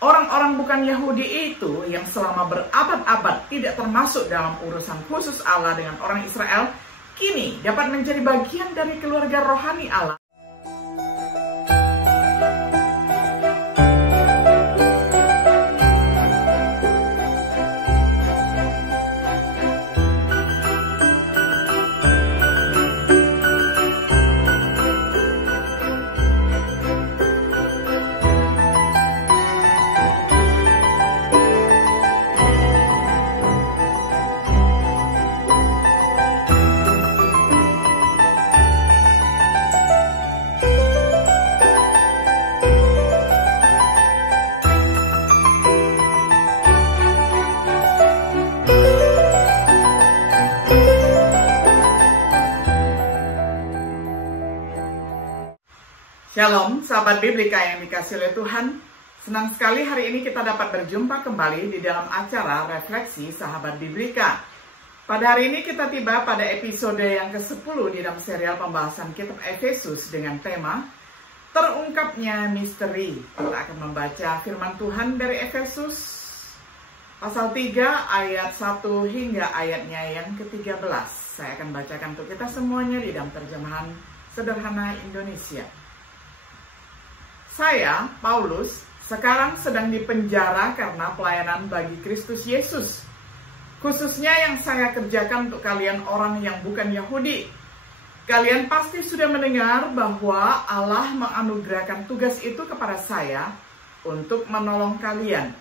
Orang-orang bukan Yahudi itu yang selama berabad-abad tidak termasuk dalam urusan khusus Allah dengan orang Israel, kini dapat menjadi bagian dari keluarga rohani Allah. Shalom, sahabat Biblika yang dikasihi oleh Tuhan. Senang sekali hari ini kita dapat berjumpa kembali di dalam acara Refleksi Sahabat Biblika. Pada hari ini kita tiba pada episode yang ke-10 di dalam serial pembahasan kitab Efesus dengan tema Terungkapnya Misteri. Kita akan membaca firman Tuhan dari Efesus pasal 3 ayat 1 hingga ayatnya yang ke-13. Saya akan bacakan untuk kita semuanya di dalam terjemahan sederhana Indonesia. Saya, Paulus, sekarang sedang dipenjara karena pelayanan bagi Kristus Yesus. Khususnya yang saya kerjakan untuk kalian orang yang bukan Yahudi. Kalian pasti sudah mendengar bahwa Allah menganugerahkan tugas itu kepada saya untuk menolong kalian.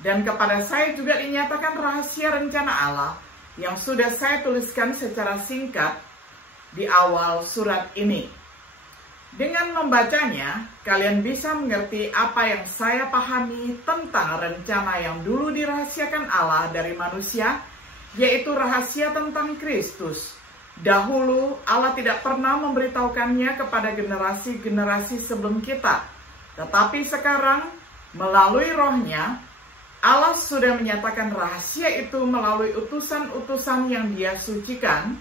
Dan kepada saya juga dinyatakan rahasia rencana Allah yang sudah saya tuliskan secara singkat di awal surat ini. Dengan membacanya, kalian bisa mengerti apa yang saya pahami tentang rencana yang dulu dirahasiakan Allah dari manusia, yaitu rahasia tentang Kristus. Dahulu Allah tidak pernah memberitahukannya kepada generasi-generasi sebelum kita. Tetapi sekarang, melalui Roh-Nya, Allah sudah menyatakan rahasia itu melalui utusan-utusan yang Dia sucikan,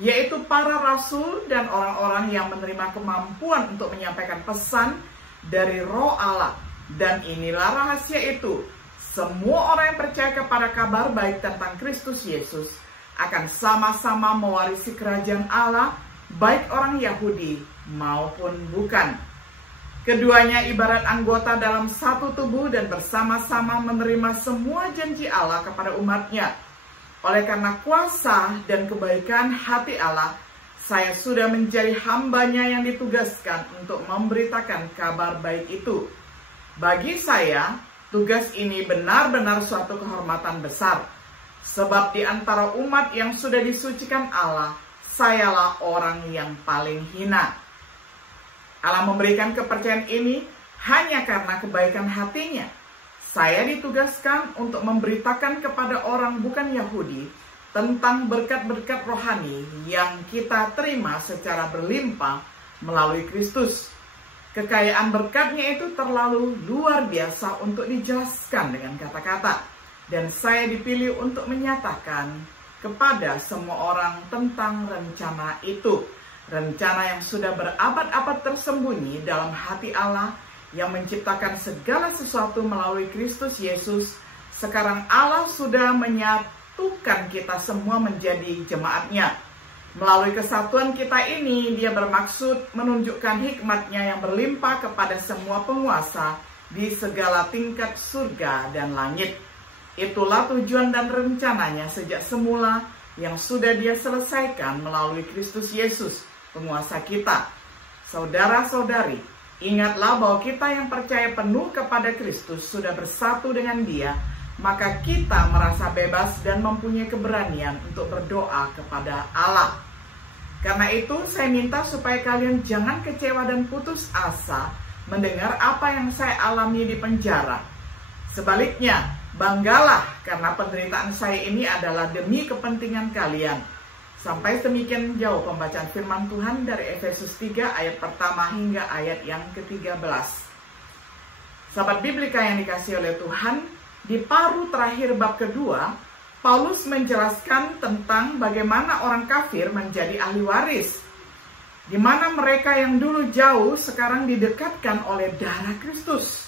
yaitu para rasul dan orang-orang yang menerima kemampuan untuk menyampaikan pesan dari Roh Allah. Dan inilah rahasia itu. Semua orang yang percaya kepada kabar baik tentang Kristus Yesus akan sama-sama mewarisi kerajaan Allah, baik orang Yahudi maupun bukan. Keduanya ibarat anggota dalam satu tubuh dan bersama-sama menerima semua janji Allah kepada umatnya. Oleh karena kuasa dan kebaikan hati Allah, saya sudah menjadi hambanya yang ditugaskan untuk memberitakan kabar baik itu. Bagi saya, tugas ini benar-benar suatu kehormatan besar. Sebab di antara umat yang sudah disucikan Allah, sayalah orang yang paling hina. Allah memberikan kepercayaan ini hanya karena kebaikan hatinya. Saya ditugaskan untuk memberitakan kepada orang bukan Yahudi tentang berkat-berkat rohani yang kita terima secara berlimpah melalui Kristus. Kekayaan berkatnya itu terlalu luar biasa untuk dijelaskan dengan kata-kata. Dan saya dipilih untuk menyatakan kepada semua orang tentang rencana itu. Rencana yang sudah berabad-abad tersembunyi dalam hati Allah yang menciptakan segala sesuatu melalui Kristus Yesus. Sekarang Allah sudah menyatukan kita semua menjadi jemaatnya. Melalui kesatuan kita ini, Dia bermaksud menunjukkan hikmat-Nya yang berlimpah kepada semua penguasa di segala tingkat surga dan langit. Itulah tujuan dan rencananya sejak semula yang sudah Dia selesaikan melalui Kristus Yesus, penguasa kita. Saudara-saudari, ingatlah bahwa kita yang percaya penuh kepada Kristus sudah bersatu dengan Dia, maka kita merasa bebas dan mempunyai keberanian untuk berdoa kepada Allah. Karena itu, saya minta supaya kalian jangan kecewa dan putus asa mendengar apa yang saya alami di penjara. Sebaliknya, banggalah karena penderitaan saya ini adalah demi kepentingan kalian. Sampai demikian jauh pembacaan firman Tuhan dari Efesus 3 ayat pertama hingga ayat yang ke-13. Sahabat Biblika yang dikasihi oleh Tuhan, di paruh terakhir bab kedua, Paulus menjelaskan tentang bagaimana orang kafir menjadi ahli waris, di mana mereka yang dulu jauh sekarang didekatkan oleh darah Kristus.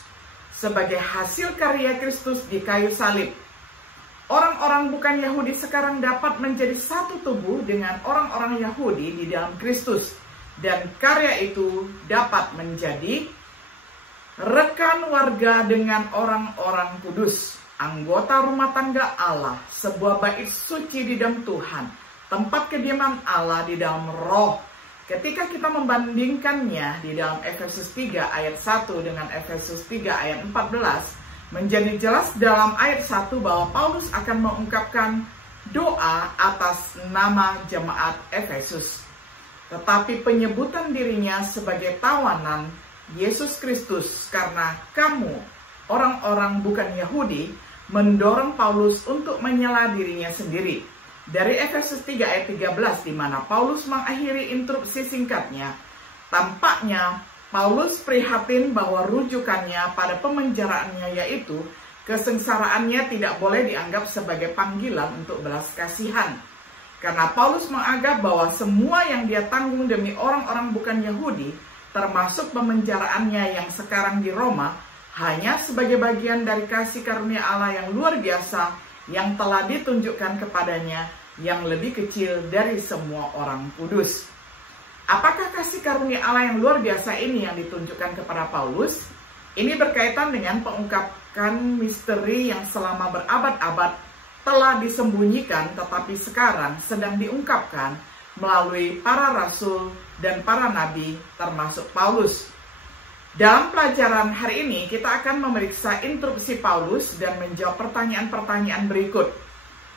sebagai hasil karya Kristus di kayu salib. Orang-orang bukan Yahudi sekarang dapat menjadi satu tubuh dengan orang-orang Yahudi di dalam Kristus. Dan karya itu dapat menjadi rekan warga dengan orang-orang kudus, anggota rumah tangga Allah, sebuah bait suci di dalam Tuhan, tempat kediaman Allah di dalam roh. Ketika kita membandingkannya di dalam Efesus 3 ayat 1 dengan Efesus 3 ayat 14, menjadi jelas dalam ayat 1 bahwa Paulus akan mengungkapkan doa atas nama jemaat Efesus. Tetapi penyebutan dirinya sebagai tawanan Yesus Kristus karena kamu, orang-orang bukan Yahudi, mendorong Paulus untuk menyela dirinya sendiri. Dari Efesus 3 ayat 13, di mana Paulus mengakhiri instruksi singkatnya, tampaknya Paulus prihatin bahwa rujukannya pada pemenjaraannya, yaitu kesengsaraannya, tidak boleh dianggap sebagai panggilan untuk belas kasihan. Karena Paulus menganggap bahwa semua yang dia tanggung demi orang-orang bukan Yahudi, termasuk pemenjaraannya yang sekarang di Roma, hanya sebagai bagian dari kasih karunia Allah yang luar biasa yang telah ditunjukkan kepadanya, yang lebih kecil dari semua orang kudus. Apakah kasih karunia Allah yang luar biasa ini yang ditunjukkan kepada Paulus? Ini berkaitan dengan pengungkapkan misteri yang selama berabad-abad telah disembunyikan, tetapi sekarang sedang diungkapkan melalui para rasul dan para nabi, termasuk Paulus. Dalam pelajaran hari ini, kita akan memeriksa instruksi Paulus dan menjawab pertanyaan-pertanyaan berikut.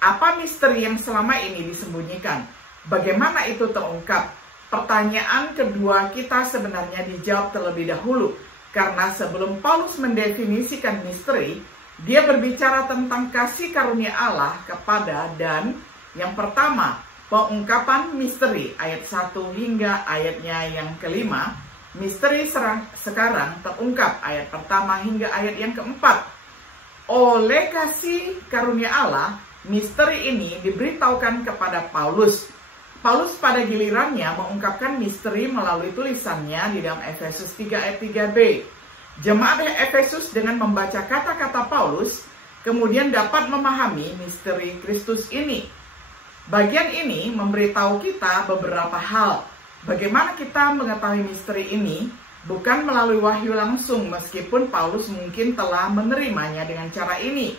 Apa misteri yang selama ini disembunyikan? Bagaimana itu terungkap? Pertanyaan kedua kita sebenarnya dijawab terlebih dahulu, karena sebelum Paulus mendefinisikan misteri, dia berbicara tentang kasih karunia Allah kepada, dan yang pertama, pengungkapan misteri, ayat 1 hingga ayatnya yang kelima. Misteri sekarang terungkap, ayat pertama hingga ayat yang keempat. Oleh kasih karunia Allah, misteri ini diberitahukan kepada Paulus. Paulus pada gilirannya mengungkapkan misteri melalui tulisannya di dalam Efesus 3 ayat 3b. Jemaat Efesus dengan membaca kata-kata Paulus, kemudian dapat memahami misteri Kristus ini. Bagian ini memberitahu kita beberapa hal. Bagaimana kita mengetahui misteri ini? Bukan melalui wahyu langsung, meskipun Paulus mungkin telah menerimanya dengan cara ini.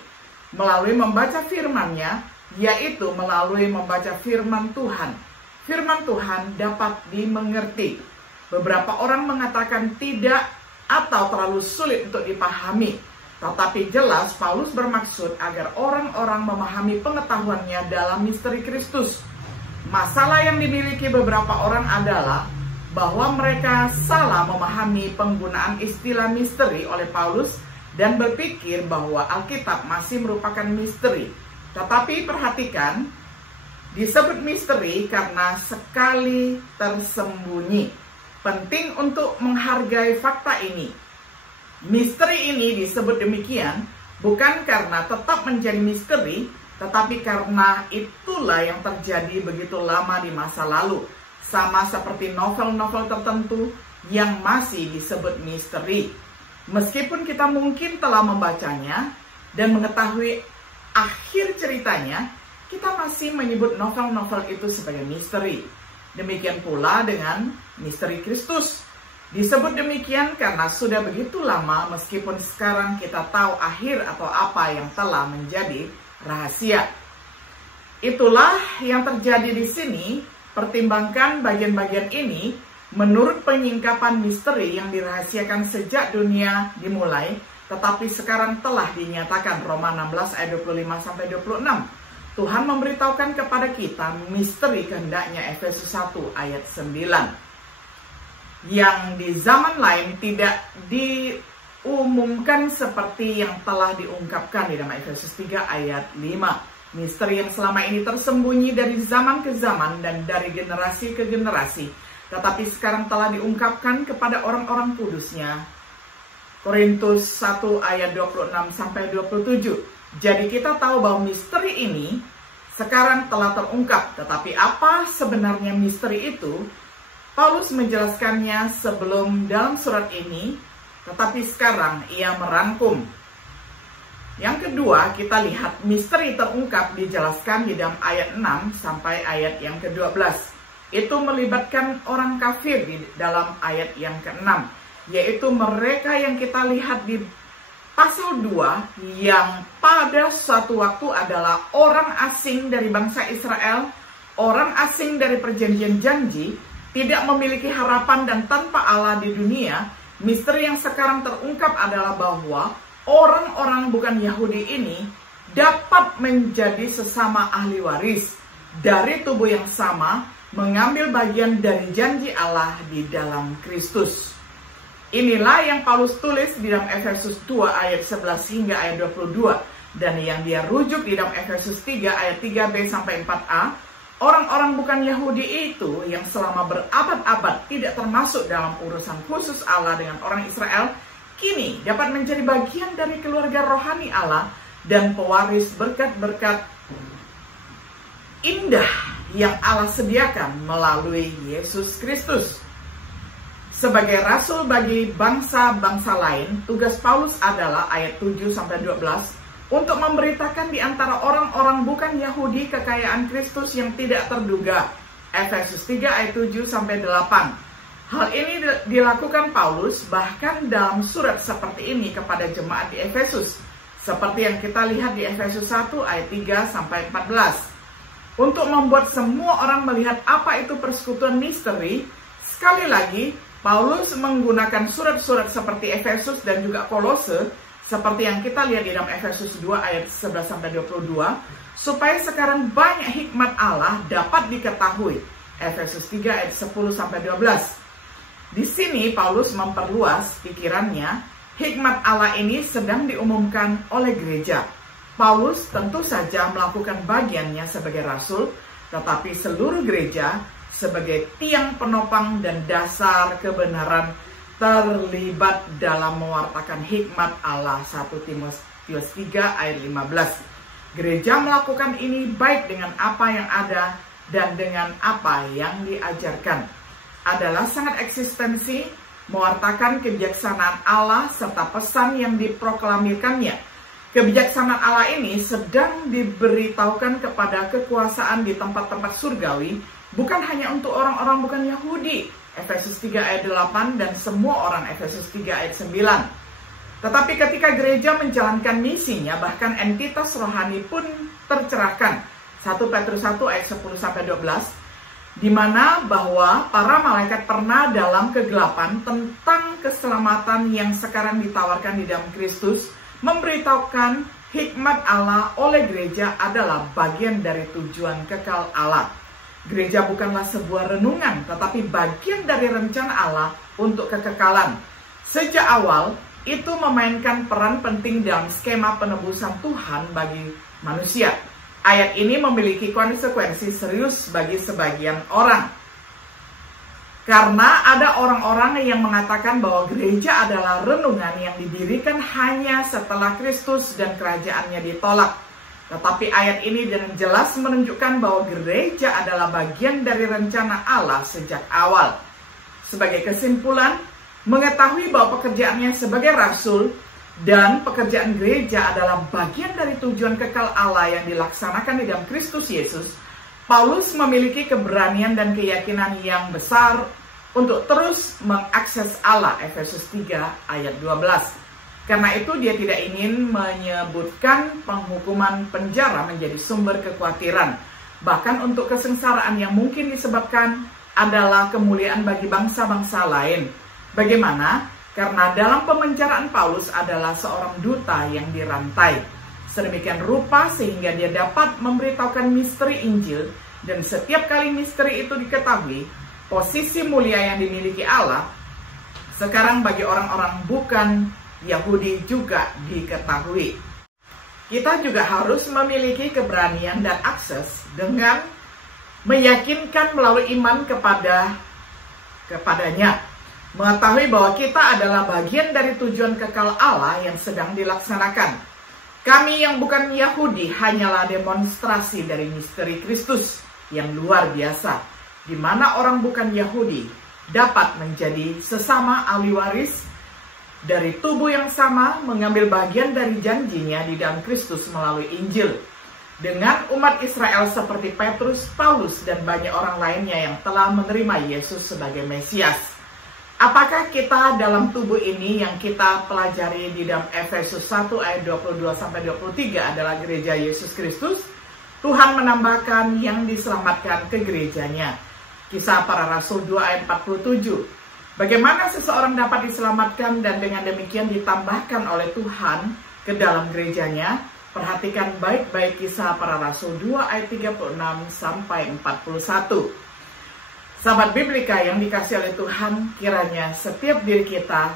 Melalui membaca firman-Nya, yaitu melalui membaca firman Tuhan. Firman Tuhan dapat dimengerti. Beberapa orang mengatakan tidak atau terlalu sulit untuk dipahami. Tetapi jelas Paulus bermaksud agar orang-orang memahami pengetahuannya dalam misteri Kristus. Masalah yang dimiliki beberapa orang adalah bahwa mereka salah memahami penggunaan istilah misteri oleh Paulus dan berpikir bahwa Alkitab masih merupakan misteri. Tetapi perhatikan, disebut misteri karena sekali tersembunyi. Penting untuk menghargai fakta ini. Misteri ini disebut demikian bukan karena tetap menjadi misteri, tetapi karena itulah yang terjadi begitu lama di masa lalu. Sama seperti novel-novel tertentu yang masih disebut misteri. Meskipun kita mungkin telah membacanya dan mengetahui akhir ceritanya, kita masih menyebut novel-novel itu sebagai misteri. Demikian pula dengan misteri Kristus. Disebut demikian karena sudah begitu lama, meskipun sekarang kita tahu akhir atau apa yang telah menjadi rahasia. Itulah yang terjadi di sini. Pertimbangkan bagian-bagian ini menurut penyingkapan misteri yang dirahasiakan sejak dunia dimulai, tetapi sekarang telah dinyatakan. Roma 16 ayat 25-26. Tuhan memberitahukan kepada kita misteri kehendaknya, Efesus 1 ayat 9. Yang di zaman lain tidak diumumkan seperti yang telah diungkapkan di dalam Efesus 3 ayat 5. Misteri yang selama ini tersembunyi dari zaman ke zaman dan dari generasi ke generasi, tetapi sekarang telah diungkapkan kepada orang-orang kudusnya. Korintus 1 ayat 26-27. Jadi kita tahu bahwa misteri ini sekarang telah terungkap. Tetapi apa sebenarnya misteri itu? Paulus menjelaskannya sebelum dalam surat ini, tetapi sekarang ia merangkum. Yang kedua, kita lihat misteri terungkap dijelaskan di dalam ayat 6 sampai ayat yang ke-12. Itu melibatkan orang kafir di dalam ayat yang ke-6, yaitu mereka yang kita lihat di pasal 2 yang pada suatu waktu adalah orang asing dari bangsa Israel, orang asing dari perjanjian janji, tidak memiliki harapan dan tanpa Allah di dunia. Misteri yang sekarang terungkap adalah bahwa orang-orang bukan Yahudi ini dapat menjadi sesama ahli waris dari tubuh yang sama, mengambil bagian dari janji Allah di dalam Kristus. Inilah yang Paulus tulis di dalam Efesus 2 ayat 11 hingga ayat 22. Dan yang dia rujuk di dalam Efesus 3 ayat 3b sampai 4a. Orang-orang bukan Yahudi itu yang selama berabad-abad tidak termasuk dalam urusan khusus Allah dengan orang Israel, kini dapat menjadi bagian dari keluarga rohani Allah dan pewaris berkat-berkat indah yang Allah sediakan melalui Yesus Kristus. Sebagai rasul bagi bangsa-bangsa lain, tugas Paulus adalah ayat 7-12 untuk memberitakan di antara orang-orang bukan Yahudi kekayaan Kristus yang tidak terduga. Efesus 3 ayat 7-8. Hal ini dilakukan Paulus bahkan dalam surat seperti ini kepada jemaat di Efesus, seperti yang kita lihat di Efesus 1 ayat 3-14. Untuk membuat semua orang melihat apa itu persekutuan misteri, sekali lagi Paulus menggunakan surat-surat seperti Efesus dan juga Kolose, seperti yang kita lihat di dalam Efesus 2 ayat 11-22, supaya sekarang banyak hikmat Allah dapat diketahui. Efesus 3 ayat 10-12. Di sini Paulus memperluas pikirannya, hikmat Allah ini sedang diumumkan oleh gereja. Paulus tentu saja melakukan bagiannya sebagai rasul, tetapi seluruh gereja sebagai tiang penopang dan dasar kebenaran terlibat dalam mewartakan hikmat Allah. 1 Timotius 3 ayat 15. Gereja melakukan ini baik dengan apa yang ada dan dengan apa yang diajarkan. Adalah sangat eksistensi, mewartakan kebijaksanaan Allah serta pesan yang diproklamirkannya. Kebijaksanaan Allah ini sedang diberitahukan kepada kekuasaan di tempat-tempat surgawi, bukan hanya untuk orang-orang bukan Yahudi, Efesus 3 ayat 8, dan semua orang, Efesus 3 ayat 9. Tetapi ketika gereja menjalankan misinya, bahkan entitas rohani pun tercerahkan. 1 Petrus 1 ayat 10-12, di mana bahwa para malaikat pernah dalam kegelapan tentang keselamatan yang sekarang ditawarkan di dalam Kristus, memberitahukan hikmat Allah oleh gereja adalah bagian dari tujuan kekal Allah. Gereja bukanlah sebuah renungan, tetapi bagian dari rencana Allah untuk kekekalan. Sejak awal, itu memainkan peran penting dalam skema penebusan Tuhan bagi manusia. Ayat ini memiliki konsekuensi serius bagi sebagian orang. Karena ada orang-orang yang mengatakan bahwa gereja adalah renungan yang didirikan hanya setelah Kristus dan kerajaannya ditolak. Tetapi ayat ini dengan jelas menunjukkan bahwa gereja adalah bagian dari rencana Allah sejak awal. Sebagai kesimpulan, mengetahui bahwa pekerjaannya sebagai rasul dan pekerjaan gereja adalah bagian dari tujuan kekal Allah yang dilaksanakan di dalam Kristus Yesus, Paulus memiliki keberanian dan keyakinan yang besar untuk terus mengakses Allah, Efesus 3 ayat 12. Karena itu dia tidak ingin menyebutkan penghukuman penjara menjadi sumber kekhawatiran. Bahkan untuk kesengsaraan yang mungkin disebabkan adalah kemuliaan bagi bangsa-bangsa lain. Bagaimana? Karena dalam pemenjaraan Paulus adalah seorang duta yang dirantai. Sedemikian rupa sehingga dia dapat memberitahukan misteri Injil. Dan setiap kali misteri itu diketahui, posisi mulia yang dimiliki Allah sekarang bagi orang-orang bukan Yahudi juga diketahui. Kita juga harus memiliki keberanian dan akses dengan meyakinkan melalui iman kepadanya. Mengetahui bahwa kita adalah bagian dari tujuan kekal Allah yang sedang dilaksanakan. Kami yang bukan Yahudi hanyalah demonstrasi dari misteri Kristus yang luar biasa, di mana orang bukan Yahudi dapat menjadi sesama ahli waris dari tubuh yang sama mengambil bagian dari janjinya di dalam Kristus melalui Injil. Dengan umat Israel seperti Petrus, Paulus, dan banyak orang lainnya yang telah menerima Yesus sebagai Mesias. Apakah kita dalam tubuh ini yang kita pelajari di dalam Efesus 1 ayat 22-23 adalah gereja Yesus Kristus? Tuhan menambahkan yang diselamatkan ke gerejanya. Kisah Para Rasul 2 ayat 47. Bagaimana seseorang dapat diselamatkan dan dengan demikian ditambahkan oleh Tuhan ke dalam gerejanya? Perhatikan baik-baik Kisah Para Rasul 2 ayat 36-41. Sahabat Biblika yang dikasih oleh Tuhan, kiranya setiap diri kita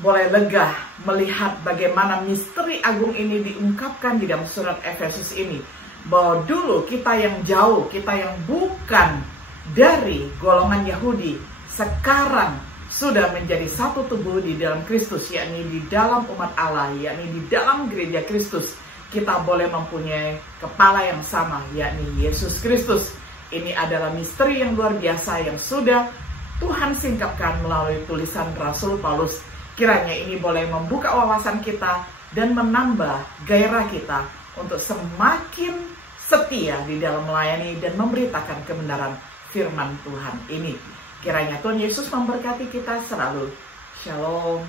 boleh lega melihat bagaimana misteri agung ini diungkapkan di dalam surat Efesus ini. Bahwa dulu kita yang jauh, kita yang bukan dari golongan Yahudi, sekarang sudah menjadi satu tubuh di dalam Kristus, yakni di dalam umat Allah, yakni di dalam gereja Kristus. Kita boleh mempunyai kepala yang sama, yakni Yesus Kristus. Ini adalah misteri yang luar biasa yang sudah Tuhan singkapkan melalui tulisan Rasul Paulus. Kiranya ini boleh membuka wawasan kita dan menambah gairah kita untuk semakin setia di dalam melayani dan memberitakan kebenaran firman Tuhan ini. Kiranya Tuhan Yesus memberkati kita selalu. Shalom.